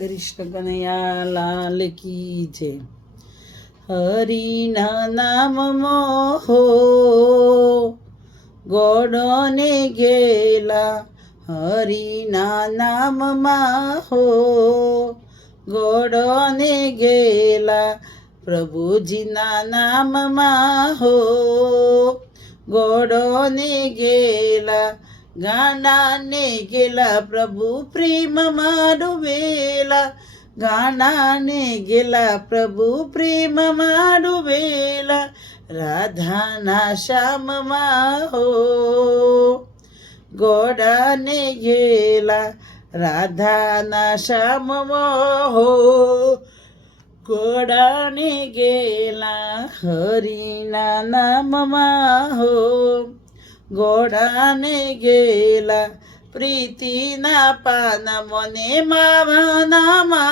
કૃષ્ણ કનૈયા લાલ કી જય. હરિના નામ મોહો, ગોડોને ગેલા. હરિના નામમાં હો ગોડોને ગેલા. પ્રભુજીના નામમાં હો ગોડોને ગેલા. ગાનાને ગેલા. પ્રભુ પ્રેમ પ્રેમમાં ડૂબેલા ગાનાને ગેલા પ્રભુ પ્રેમમાં ડૂબેલા રાધાના શ્યામમાં હો. ગોડાને ગેલા, રાધાના શ્યામમાં હો. ગોડાને ગેલા, હરિના નામમાં હો. ગોડાને ગેલા ಪ್ರೀತಿ ಪ್ರೀತಿನ ಪ ನಮೋನೆ ಮಾವ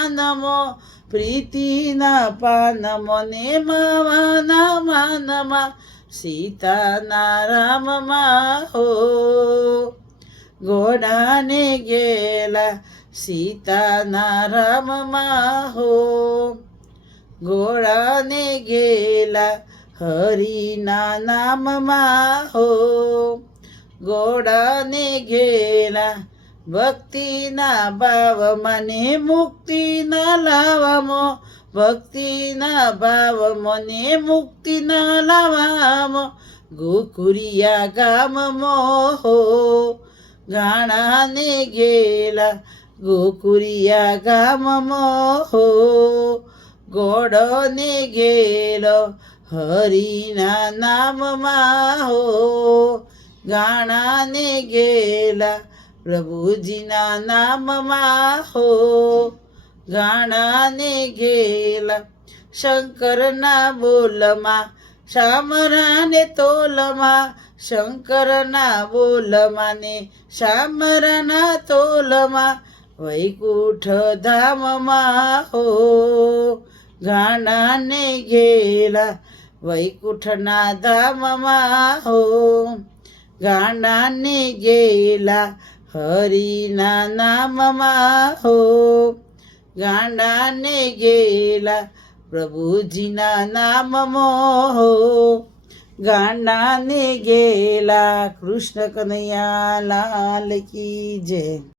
ನಮೋ ಪ್ರೀತಿ ಪ್ರೀತಿನ ಪ ನಮೋನೆ ಮಾವ ನಾಮ ನಮ ಸೀತಾನಾರಾಮ ಮಾಹೋ. ಗೋಡಾನೆ ಗೇಲ ಸೀತಾನಾರಾಮ ಮಾಹೋ. ಗೋಡಾನೆ ಗೇಲ ಹರಿನ ನಾಮ ಮಾಹೋ. ઘોડાને ગેલા ભક્તિના ભાવમાં ને મુક્તિના લાવમો, ભક્તિના ભાવમાં ને મુક્તિના લાવમો, ગોકુરિયા ગામ મોહો ગાણાને ગેલા ગોકુરિયા ગામ મોહો ગોડોને ગેલો હરિના નામમાં હો ગાણાને ગેલા પ્રભુજીના નામમાં હો. ગાણાને ગેલા શંકરના બોલમાં, શામરાને તોલમાં, શંકરના બોલમાં ને શામરાના તોલમાં, વૈકુંઠ ધામમાં હો. ગાણાને ઘેલા વૈકુંઠના ધામમાં હો. ગાણાને ગેલા હરિના નામમાં હો. ગાંડાને ગેલા પ્રભુજીના નામમાં હો. ગાંડાને ગેલા કૃષ્ણ કનૈયા લાલ કી જય.